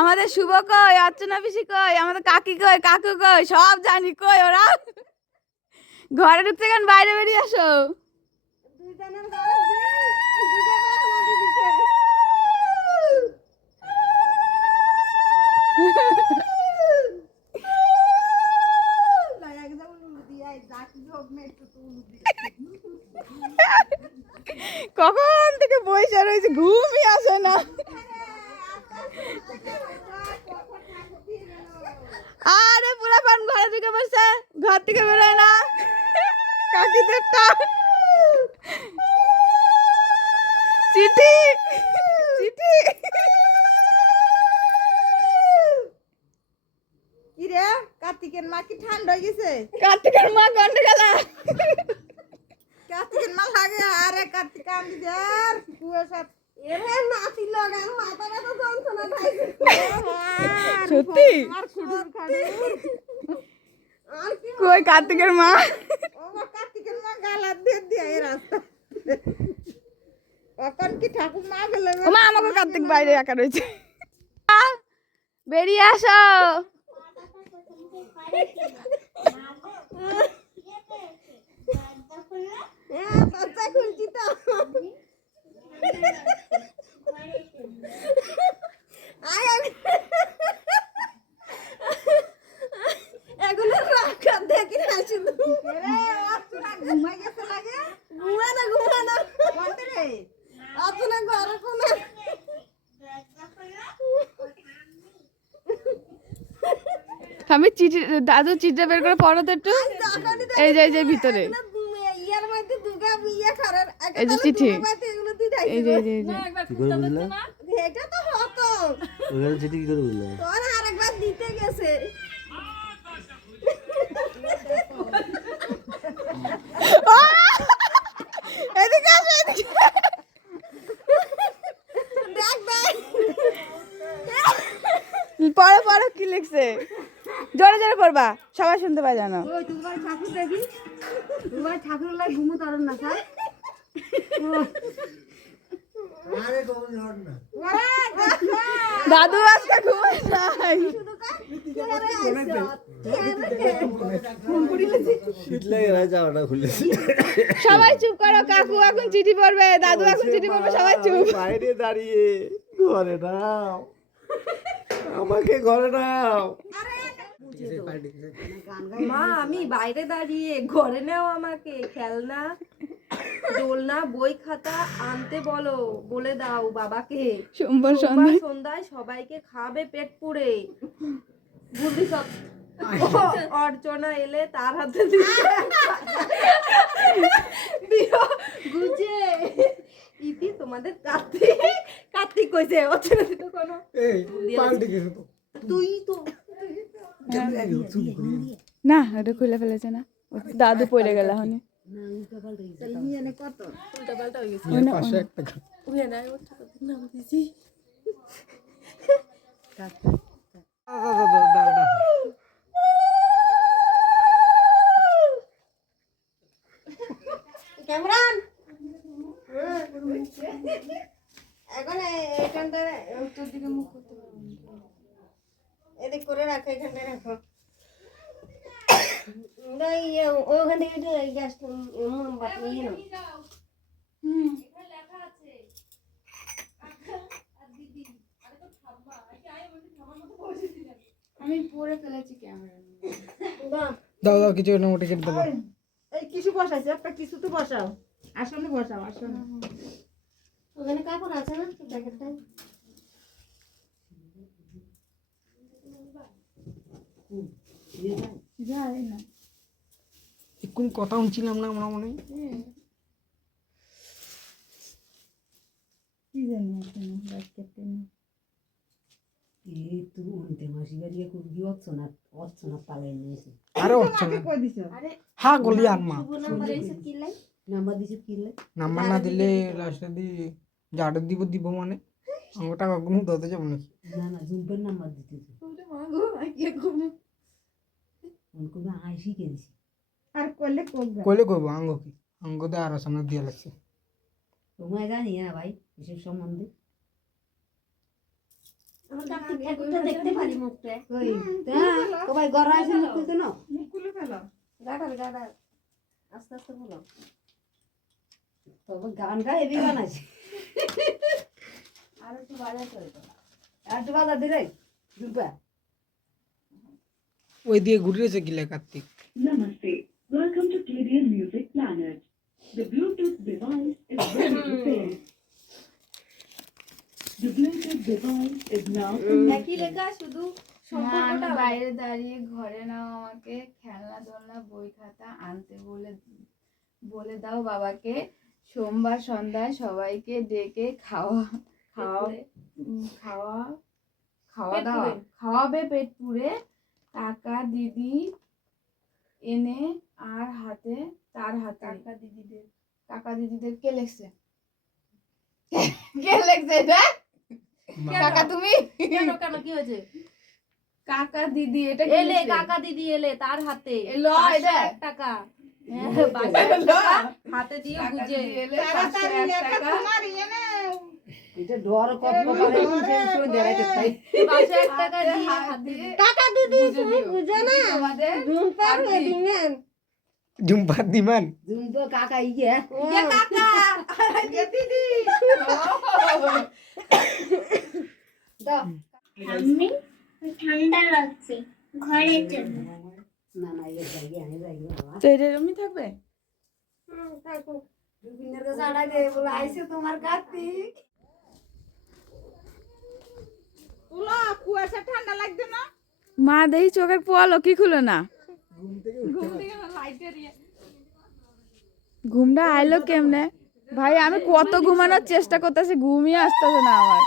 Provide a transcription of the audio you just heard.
আমাদের শুভ কই? অর্চনা পিসি কই? আমাদের কাকি কই? কাকু কই? সব জানি। কই ওরা? ঘরে ঢুকতে কেন বাইরে বেরিয়ে আসো ঘরে দিই, দুইটা বাসনা দিয়ে দিছে। লয় একদম উলু দিয়ে, যাকে যোগ মেট্রো তো উলু দিয়ে। কখন থেকে বসে রয়েছে ঘুমই আসে না আরে পুরা পান ঘরে ঢুকে বসে ঘর থেকে বেরোয় না। কাকিদেরটা। চিঠি। চিঠি। কি রে কার্তিকের মা কি ঠান্ডা হয়ে গেছে? কার্তিকের মা গন্ডে গেলা কার্তিকের মা লাগে। আরে কার্তিক আমি কুয়াশা এরে সত্যি? কই কার্তিকের মা? ও কার্তিকের মা গালাত দিয়ে দিয়ে রাস্তা। কখন কি ঠাকুর মা গেলে? মা আমাকে কার্তিক বাইরে একা রয়েছে। বেরিয়ে আসো। হ্যাঁ দরজা খুলছি তো? এগুলো রাখা দেখি না শুধু। ঘুমাই গেছে লাগে ঘুমা না ঘুমা না অতনা ঘরে কোনা আমি চিঠি দাদু চিঠিটা বের করে পড়ো তো একটু। এই যে এই যে ভিতরে। ইয়ার মধ্যে দুর্গা খারার এই যে চিঠি। এই যে এই যে কি করে বুঝলে? এটা তো হতো। ওখানে চিঠি কি করে বুঝলে? তোর আরেকবার দিতে গেছে। এদিকে আসো এদিকে। দেখ দেখ পড়ো পড়ো কি লিখছে? জোরে জোরে পড়বা। সবাই শুনতে পায় জানো। তোমার ঠাকুর দেখি। তোমার ঠাকুর ঘুমো তরন না স্যার আরে কখন ঝড় না ওরে দেখো দাদু আজকে নাই। সবাই চুপ করো কাকু এখন চিঠি পড়বে দাদু এখন চিঠি পড়বে সবাই চুপ। বাইরে দাঁড়িয়ে ঘরে নাও। আমাকে ঘরে নাও। মা আমি বাইরে দাঁড়িয়ে ঘরে নেও আমাকে খেলনা। দোলনা বই খাতা আনতে বলো বলে দাও বাবাকে সোমবার সন্ধ্যায় সন্ধ্যায় সবাইকে খাবে পেট পুড়ে বুঝলি সব অর্চনা এলে তার হাতে দিও গুজে ইতি তোমাদের কার্তিক কার্তিক কইছে অর্চনা দিতে কোনো এই পাল্টে গেছে তো তুই তো না ওটা খুলে ফেলেছে না দাদু পড়ে গেল একটা ক্যামেরান! এখন এখানটা উত্তর দিকে মুখ করতে পারব। এদিক করে রাখো এখানটা রাখো না, ইয়ে, এই গ্যাসটা মোমবাতি ইয়ে নাও। আমি পড়ে ফেলেছি ক্যামেরা দাও দাও কিছু না ওটা কেটে এই কিছু বসাইছে একটা কিছু তো বসাও। আসলে বসাও আসলে। ওখানে কাপড় আছে না? প্যাকেটটা যায় না। এক্ষুনি কথা শুনছিলাম না আমরা মনে নাম্বার না দিলে লাস্টে দি জাড়ে দিব দিব মানে। কোনো নাকি? না না জুম্পের নাম্বার দিতেছে ফোন করবে আইসি কে দিছি। আর করলে করবে। কইলে করব আঙ্গ কি? আঙ্গ দিয়ে আরও সামনে দিয়ে লাগছে। তোমায় জানি না ভাই এসব সম্বন্ধে। দেখতে পারি। মুখটা মুখ খুলতে না আস্তে আস্তে বলো। তবে গান এবি বানাইছে আর একটু বাজার করে দাও। আর একটু বাজার দিলে দুপা ওই দিয়ে ঘুরেছে গিলে Kartik. Namaste. Welcome Music Planet. The Bluetooth device is ready to pair. The Bluetooth device is now একই লেখা শুধু সম্পর্কটা বাইরে দাঁড়িয়ে ঘরে নাও আমাকে খেলনা দোলনা বই খাতা আনতে বলে বলে দাও বাবাকে। সোমবার সন্ধ্যায় সবাইকে ডেকে খাওয়া খাওয়া খাওয়া খাওয়া দাওয়া খাওয়াবে পেট পুরে কাকা দিদি এনে আর হাতে তার হাতে। কাকা দিদিদের। কাকা দিদিদের কে লেখছে? কে লেখছে এটা? কাকা তুমি? কেন কেন কি হয়েছে? কাকা দিদি এটা এলে কাকা দিদি এলে তার হাতে। এলো, এটা। টাকা। হ্যাঁ। টাকা। হাতে দিয়ে বুঝে টাকা। এটা ডর কত করে শুনে দেখাইতে চাই পাঁচশো এক টাকা হাতে দিয়ে হাত হাতে দিয়ে দিয়ে বুঝে দিও। তোমাদের পার্টি। ঝুমপার দিমান জুম্পো কাকা ইয়ে ইয়ে কাকা ইয়ে দিদি দাও আমি ঠান্ডা লাগছে ঘরে চলো না না ইয়ে যাই আমি যাই বাবা তো এটা এরমই থাকবে দুদিনের কাছে আড়াই দে বলে আইছে তোমার কার্তিক মা দেখি চোখের পোয়ালো কি খুলো না। ঘুমটা আইলো কেমনে? ভাই আমি কত ঘুমানোর চেষ্টা করতেছি ঘুমিয়ে আসতেছে না আমার।